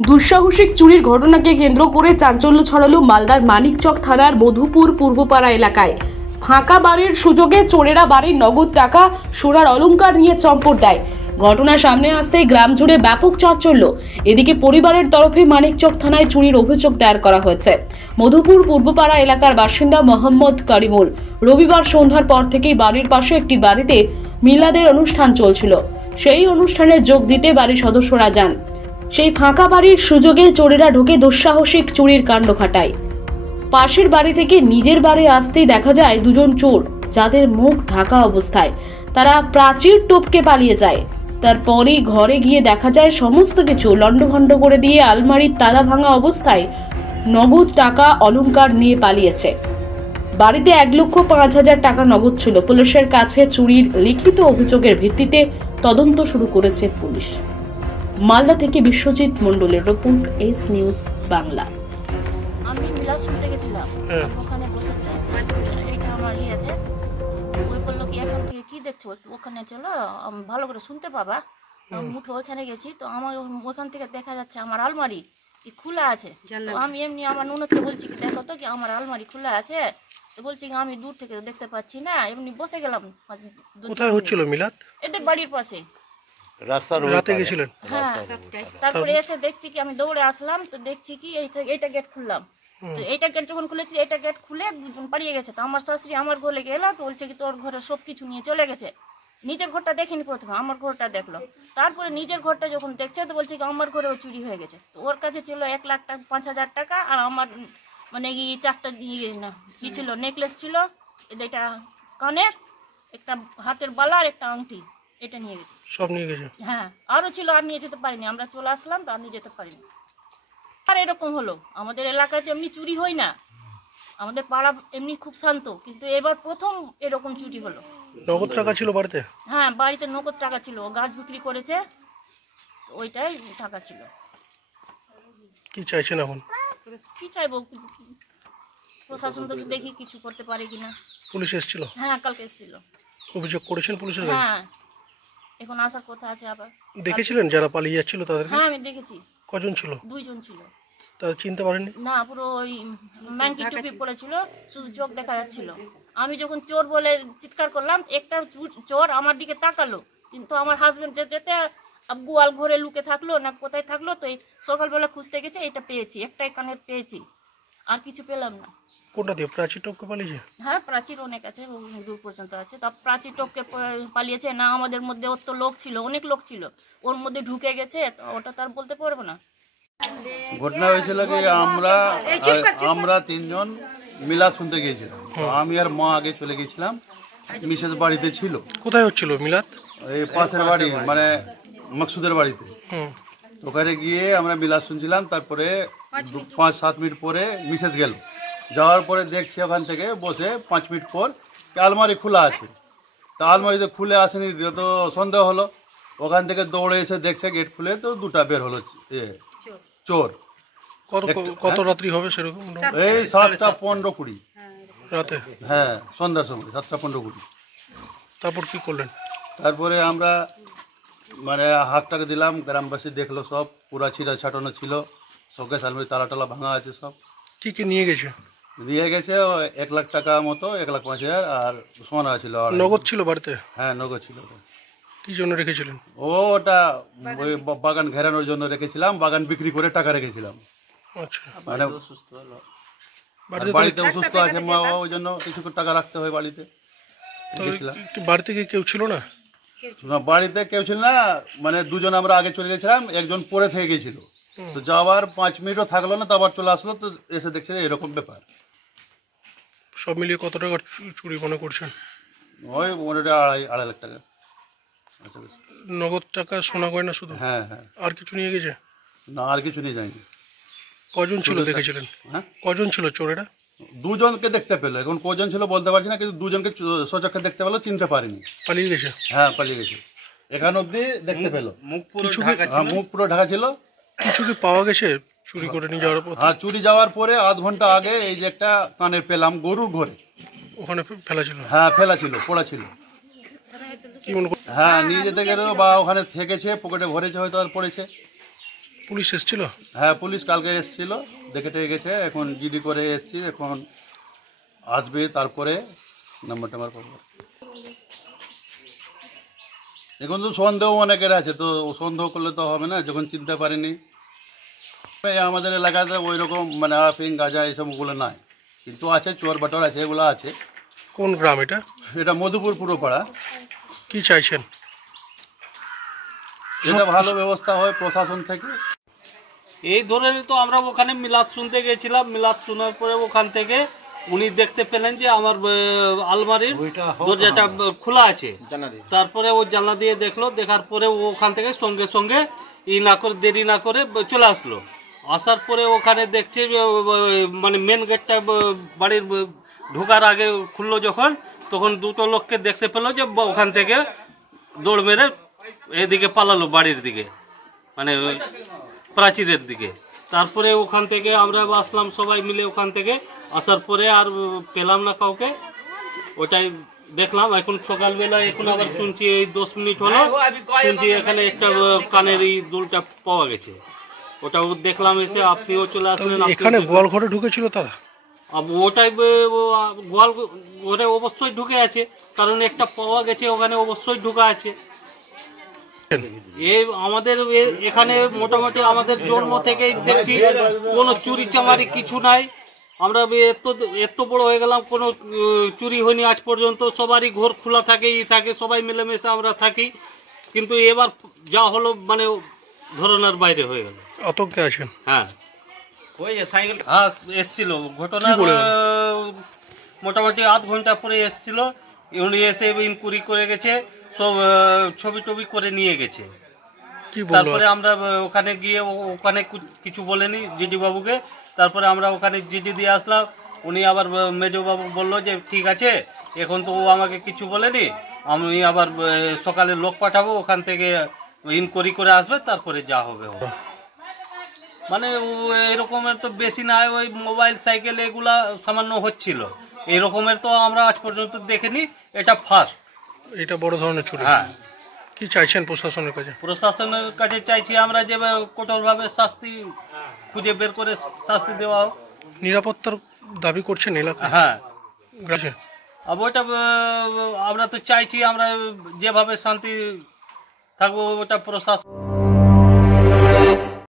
দুঃসাহসিক চুরির ঘটনাকে কেন্দ্র করে চাঞ্চল্য ছড়ালো মালদার মানিকচক থানার মধুপুর পূর্বপাড়া এলাকায়। ফাঁকা বাড়ির সুযোগে চোরেরা বাড়ির নগদ টাকা, সোনার অলংকার নিয়ে চম্পট দেয়। ঘটনা সামনে আসতেই গ্রাম জুড়ে ব্যাপক চাঞ্চল্য। এদিকে পরিবারের তরফে মানিকচক থানায় চুরির অভিযোগ দায়ের করা হয়েছে। মধুপুর পূর্বপাড়া এলাকার বাসিন্দা মোহাম্মদ কারিমুল রবিবার সন্ধ্যার পর থেকেই বাড়ির পাশে একটি বাড়িতে মিলাদের অনুষ্ঠান চলছিল। সেই অনুষ্ঠানে যোগ দিতে বাড়ির সদস্যরা যান। সেই ফাঁকা বাড়ির সুযোগে চোরেরা ঢুকে দুঃসাহসিক চুরির কাণ্ড ঘটায়। পাশের বাড়ি থেকে নিজের বাড়ি আসতেই দেখা যায় দুজন চোর, যাদের মুখ ঢাকা অবস্থায়। তারা প্রাচীর টপকে পালিয়ে যায়। তারপরেই ঘরে গিয়ে দেখা যায় সমস্ত কিছু লণ্ডভণ্ড করে দিয়ে আলমারির তালা ভাঙা অবস্থায় নগদ টাকা, অলংকার নিয়ে পালিয়েছে। বাড়িতে 1,05,000 টাকা নগদ ছিল। পুলিশের কাছে চুরির লিখিত অভিযোগের ভিত্তিতে তদন্ত শুরু করেছে পুলিশ। মালদা থেকে বিশ্বজিৎ মণ্ডলের রিপোর্ট, এস নিউজ বাংলা। আমি মিলাদ শুনতে গেছিলাম, ওখানে বসেছে, এটা আমার আছে। ওই বললো কি এখান থেকে কি দেখছো, ওখানে চলো ভালো করে শুনতে পাবা। মুঠো ওইখানে গেছি, তো আমার ওখান থেকে দেখা যাচ্ছে আমার আলমারি খোলা আছে। তো আমি এমনি আমার ননদকে বলছি কি দেখো তো কি আমার আলমারি খোলা আছে। তো বলছি আমি দূর থেকে দেখতে পাচ্ছি না, এমনি বসে গেলাম। কোথায় হচ্ছিল মিলাদ? এদের বাড়ির পাশে। রাতে গেছিলেন? হ্যাঁ, তারপরে এসে দেখছি কি আমি দৌড়ে আসলাম, তো দেখছি কি এইটা গেট খুললাম। তো এইটা গেট যখন খুলেছি, এটা গেট খুলে পালিয়ে গেছে। তো আমার শাশুড়ি আমার ঘরে গেলো, তো বলছে কি তোর ঘরে সব কিছু নিয়ে চলে গেছে। নিজের ঘরটা দেখিনি প্রথমে, আমার ঘরটা দেখলো। তারপরে নিজের ঘরটা যখন দেখছে, তো বলছে কি আমার ঘরেও চুরি হয়ে গেছে। তো ওর কাছে ছিল 1,05,000 টাকা, আর আমার মানে কি 4টা কি ছিল, নেকলেস ছিল, এটা কানের, একটা হাতের বালা আর একটা আংটি, এটা নিয়ে গেছে। সব নিয়ে গেছে? হ্যাঁ, আরো ছিল, আর নিয়ে যেতে পারিনি। আমরা চলে আসলাম, তো আর নিয়ে যেতে পারিনি। আর এরকম হলো, আমাদের এলাকাতে এমনি চুরি হয় না, আমাদের পাড়া এমনি খুব শান্ত, কিন্তু এবার প্রথম এরকম চুরি হলো। নগদ টাকা ছিল বাড়িতে? হ্যাঁ, বাড়িতে নগদ টাকা ছিল, গাছ বিক্রি করেছে, তো ওইটাই টাকা ছিল। কি চাইছেন এখন? কি চাইবো, প্রশাসন তো দেখি কিছু করতে পারে কিনা। পুলিশ এসেছিল? হ্যাঁ, কালকে এসেছিল। অভিযোগ করেছেন পুলিশের কাছে? হ্যাঁ, এখন আসার কথা আছে আবার। দেখেছিলেন যারা পালিয়ে যাচ্ছিল তাদেরকে? হ্যাঁ, আমি দেখেছি। কজন ছিল? 2 জন ছিল। তারা চিনতে পারেননি? না, পুরো ওই ম্যাঙ্কি টুপি পড়েছিল, শুধু চোখ দেখা যাচ্ছিল। আমি যখন চোর বলে চিৎকার করলাম, একটা চোর আমার দিকে তাকালো, কিন্তু আমার হাজবেন্ড যেতে গোয়াল ঘরে লুকে থাকলো না কোথায় থাকলো। তো এই সকালবেলা খুঁজতে গেছে, এটা পেয়েছি, একটাই কানের পেয়েছি, আর কিছু পেলাম না। কোনটা দিয়ে? প্রাচীর টপকে পালিয়েছে? হ্যাঁ, প্রাচীর অনেক আছে, দূর পর্যন্ত আছে। তা প্রাচীর টপকে পালিয়েছে না, আমাদের মধ্যে ওর তো লোক ছিল, অনেক লোক ছিল, ওর মধ্যে ঢুকে গেছে, ওটা তার বলতে পারবো না। ঘটনা হয়েছিল কি আমরা 3 জন মিলাদ শুনতে গিয়েছিলাম। আমি আর মা আগে চলে গেছিলাম, মিসেস বাড়িতে ছিল। কোথায় হচ্ছিল মিলাদ? এই পাশের বাড়ি, মানে মকসুদের বাড়িতে। ওখানে গিয়ে আমরা মিলাদ শুনছিলাম। তারপরে 5-7 মিনিট পরে মিসেস গেল, যাওয়ার পরে দেখছি ওখান থেকে বসে 5 মিনিট পর আলমারি খোলা আছে। তা আলমারিতে খুলে আসেনি, তো সন্দেহ হলো। ওখান থেকে দৌড়ে এসে দেখছে গেট খুলে, তো 2টা বের হলো চোর। কত রাত্রি হবে সেরকম? এই 7:15-20 রাতে? হ্যাঁ, সন্ধ্যার সময় 7:15-20। তারপর কি করলেন? তারপরে আমরা মানে হাতটাকে দিলাম, গ্রামবাসী দেখলো, সব পুরা ছিঁড়া ছাটানো ছিল, শোকেস আলমারি তালা টালা ভাঙা আছে সব। কি কি নিয়ে গেছে? নিয়ে গেছে 1 লাখ টাকা মতো, 1,05,000, আর সোনা ছিল। নগদ ছিল বাড়িতে? হ্যাঁ, নগদ ছিল। কি জন্য রেখেছিলেন? ওটা ওই বাগান ঘেরানোর জন্য রেখেছিলাম, বাগান বিক্রি করে টাকা রেখেছিলাম। আচ্ছা, মানে বাড়িতে অসুস্থ আছে মা, ওই জন্য কিছু টাকা রাখতে হয় বাড়িতে। বাড়িতে কি কেউ ছিল না? বাড়িতে কেউ ছিল না, মানে 2 জন আমরা আগে চলে গেছিলাম, একজন পরে থেকে গেছিল। তো যাওয়ার 5 মিনিটও থাকলো না, তো আবার চলে আসলো। তো এসে দেখছে এরকম ব্যাপার। সব মিলিয়ে কত টাকা চুরি মনে করছেন? ওই মোটামুটি 2.5 লাখ টাকা। নগদ টাকা, সোনা গয়না শুধু? হ্যাঁ হ্যাঁ। আর কিছু নিয়ে গেছে? না, আর কিছু নিয়ে যায়নি। কজন ছিল দেখেছিলেন? হ্যাঁ, কজন ছিল চোরেরা? 2 জনকে দেখতে পেলো। এখন কজন ছিল বলতে পারছি না, কিন্তু 2 জনকে সচক্ষে দেখতে পেলো, চিনতে পারিনি। পালিয়ে গেছে? হ্যাঁ, পালিয়ে গেছে। এখান অব্দি দেখতে পেলো, মুখ পুরো ঢাকা ছিল। কিছু কি পাওয়া গেছে চুরি করে নিয়ে যাওয়ার পর? হ্যাঁ, চুরি যাওয়ার পরে আধ ঘন্টা আগে এই যে একটা কানের পেলাম গরুর ঘরে, ওখানে ফেলা ছিল? হ্যাঁ, ফেলা ছিল, পড়া ছিল। কি মনে? হ্যাঁ, নিয়ে যেতে গেল বা ওখানে থেকেছে, পকেটে ভরেছে, হয়তো আর পড়েছে। পুলিশ এসেছিল? হ্যাঁ, পুলিশ কালকে এসেছিল, দেখে টেকে গেছে। এখন জিডি করে এসছি, এখন আসবে, তারপরে নাম্বার টাম্বার করবো। এখন তো সন্দেহ অনেকের আছে, তো সন্দেহ করলে তো হবে না যখন চিনতে পারিনি। আমাদের এলাকাতে ওই রকম মানে আফিং গাঁজা এইসবগুলো নাই, কিন্তু আছে চোর বাটর আছে, এগুলো আছে। কোন গ্রাম এটা? এটা মধুপুর পুরোপাড়া। কি চাইছেন? এটা ভালো ব্যবস্থা হয় প্রশাসন থেকে। এই ধরনের তো আমরা ওখানে মিলাদ শুনতে গেছিলাম, মিলাদ শোনার পরে ওখান থেকে উনি দেখতে পেলেন যে আমার আলমারির দরজাটা খোলা আছে। তারপরে ও জানলা দিয়ে দেখলো, দেখার পরে ও ওখান থেকে সঙ্গে সঙ্গে না করে দেরি না করে চলে আসলো। আসার পরে ওখানে দেখছে মানে মেন গেটটা বাড়ির ঢোকার আগে খুললো যখন, তখন দুটো লোককে দেখতে পেলো যে ওখান থেকে দৌড় মেরে এদিকে পালালো বাড়ির দিকে, মানে প্রাচীরের দিকে। তারপরে ওখান থেকে আমরা আসলাম সবাই মিলে, ওখান থেকে আসার পরে আর পেলাম না কাউকে, ওটাই দেখলাম। এখন সকালবেলা এখন আবার শুনছি এই 10 মিনিট হলো শুনছি এখানে একটা কানের এই দুলটা পাওয়া গেছে, ওটাও দেখলাম এসে। আপনিও চলে আসলেন। এখানে গোয়াল ঘরে ঢুকেছিল তারা? ওটাই গোয়াল ঘরে অবশ্যই ঢুকে আছে, কারণ একটা পাওয়া গেছে ওখানে, অবশ্যই ঢুকা আছে। আমাদের এখানে মোটামুটি আমাদের জন্ম থেকেই দেখছি কোনো চুরি চামারি কিছু নাই। আমরা এত বড় হয়ে গেলাম, কোনো চুরি হয়নি আজ পর্যন্ত। সবারই ঘর খোলা থাকে, সবাই মিলেমিশে আমরা থাকি। কিন্তু এবার যা হলো মানে ধরনের বাইরে হয়ে গেল। আতঙ্কে আছেন? হ্যাঁ, এসছিল ঘটনা মোটামুটি আধ ঘন্টা পরে এসছিল। উনি এসে ইনকোয়ারি করে গেছে, সব ছবি টবি করে নিয়ে গেছে। তারপরে আমরা ওখানে গিয়ে, ওখানে কিছু বলেনি জিডি বাবুকে। তারপরে আমরা ওখানে জিডি দিয়ে আসলাম। উনি আবার মেজো বাবু বললো যে ঠিক আছে, এখন তো ও আমাকে কিছু বলেনি, আমি আবার সকালে লোক পাঠাবো, ওখান থেকে ইনকোয়ারি করে আসবে, তারপরে যা হবে হবে। মানে এরকমের তো বেশি না, ওই মোবাইল সাইকেল এগুলা সামান্য হচ্ছিল, এরকমের তো আমরা আজ পর্যন্ত দেখিনি, এটা ফার্স্ট। এটা বড় ধরনের চুরি। হ্যাঁ। কি চাইছেন প্রশাসনের কাছে? প্রশাসনের কাছে চাইছি আমরা যে কঠোরভাবে শাস্তি খুঁজে বের করে শাস্তি দেওয়া হোক। নিরাপত্তার দাবি করছেন এলাকা? হ্যাঁ, আর ওইটা আমরা তো চাইছি, আমরা যেভাবে শান্তি থাকবো ওটা প্রশাসন